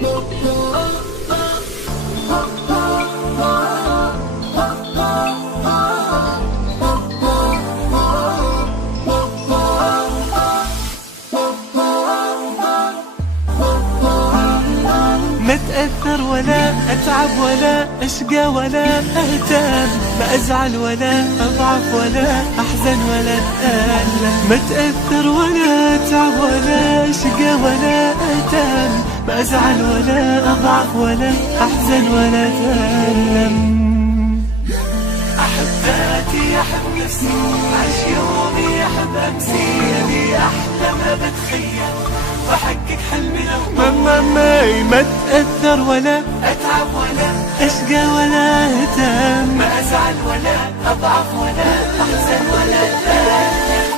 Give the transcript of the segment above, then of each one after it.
ما اتأثر ولا أتعب ولا أشقى ولا أهتم، ما أزعل ولا أضعف ولا أحزن ولا أتألم. ما اتأثر ولا أتعب ولا أشقى ولا أهتم، ما أزعل ولا أضعف ولا أحزن ولا أتألم. أحب ذاتي أحب نفسي، أعيش يومي أحب أمسي، أبي أحلم أتخيل وأحقق حلمي لو ما أتأثر ولا أتعب ولا أشقى ولا أهتم، ما أزعل ولا أضعف ولا أحزن ولا أتألم.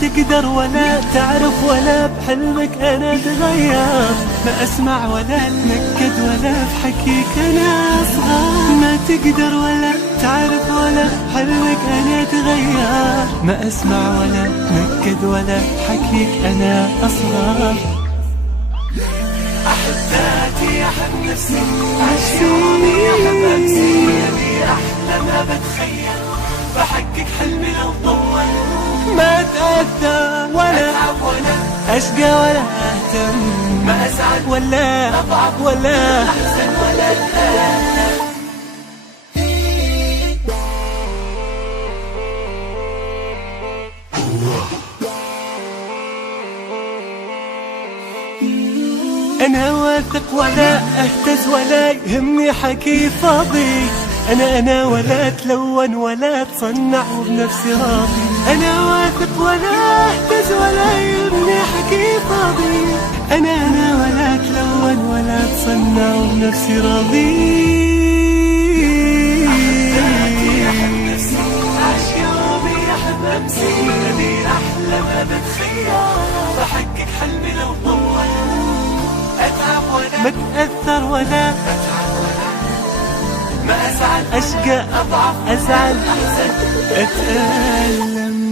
تقدر ولا تعرف ولا بحلمك أنا أتغير، ما أسمع ولا أتنكد ولا بحكيك أنا أصغر. ما تقدر ولا تعرف ولا بحلمك أنا أتغير، ما أسمع ولا أتنكد ولا بحكيك أنا أصغر. أحب ذاتي أحب نفسي، أعيش يومي أحب أمسي، أبي أحلم أتخيل بحقق حلمي لو طول. ما أتأثر ولا أتعب ولا أشقى ولا أهتم، ما أزعل ولا أضعف ولا أحزن ولا أتألم. أنا واثق ولا أهتز ولا يهمني حكي فاضي، أنا ولا أتلون ولا أتصنع وبنفسي راضي. أنا واثق ولا أهتز ولا يهمني حكي فاضي، أنا ولا أتلون ولا أتصنع وبنفسي راضي. أحب نفسي، أعيش يومي أحب أمسي، أبي أحلم أتخيل بحقق حلمي لو طول. أتعب ولا ما أتأثر ولا أتعب ولا ما أزعل أشقى أضعف أزعل أحزن أتألم.